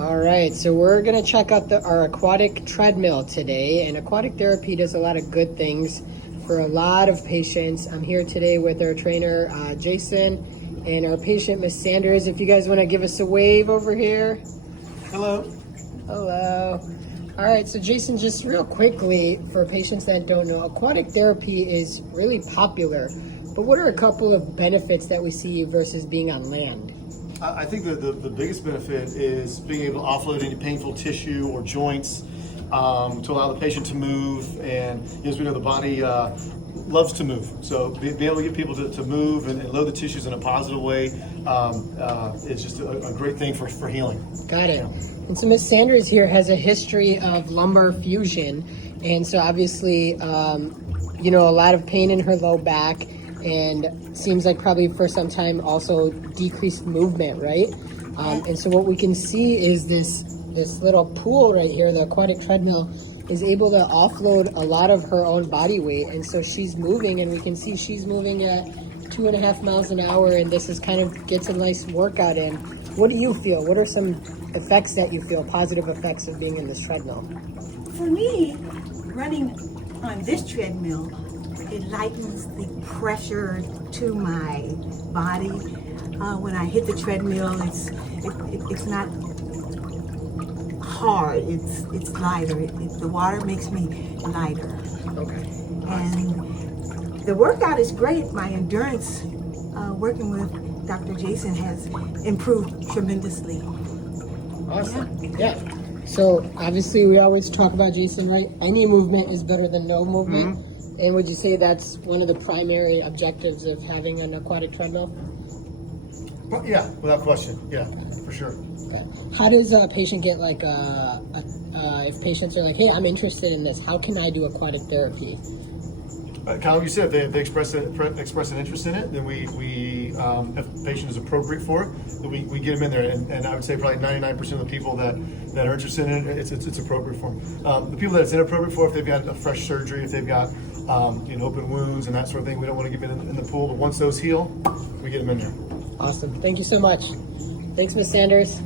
All right, so we're gonna check out our aquatic treadmill today, and aquatic therapy does a lot of good things for a lot of patients. I'm here today with our trainer, Jason, and our patient, Miss Sanders. If you guys wanna give us a wave over here. Hello. Hello. All right, so Jason, just real quickly, for patients that don't know, aquatic therapy is really popular, but what are a couple of benefits that we see versus being on land? I think the biggest benefit is being able to offload any painful tissue or joints to allow the patient to move. And as we know, the body loves to move. So being able to get people to move and load the tissues in a positive way is just a great thing for healing. Got it. And so Ms. Sanders here has a history of lumbar fusion. And so obviously, a lot of pain in her low back, and seems like probably for some time also decreased movement, right? And so what we can see is this little pool right here, the aquatic treadmill, is able to offload a lot of her own body weight. And so she's moving, and we can see she's moving at 2.5 miles an hour, and this is kind of gets a nice workout in. What do you feel? What are some effects that you feel, positive effects of being in this treadmill? For me, running on this treadmill, it lightens the pressure to my body. When I hit the treadmill, it's not hard. It's lighter. The water makes me lighter. Okay. And the workout is great. My endurance, working with Dr. Jason, has improved tremendously. Awesome. Yeah. So obviously we always talk about, Jason, right? Any movement is better than no movement. Mm-hmm. And would you say that's one of the primary objectives of having an aquatic treadmill? Well, yeah, without question. Yeah, for sure. Okay. How does a patient get if patients are like, hey, I'm interested in this, how can I do aquatic therapy? Kind of like you said, if they express an interest in it, then we if the patient is appropriate for it, then we get them in there. And I would say probably 99% of the people that are interested in it, it's appropriate for them. The people that it's inappropriate for, if they've got a fresh surgery, if they've got open wounds and that sort of thing, we don't want to give them in the pool. But once those heal, we get them in there. Awesome. Thank you so much. Thanks, Ms. Sanders.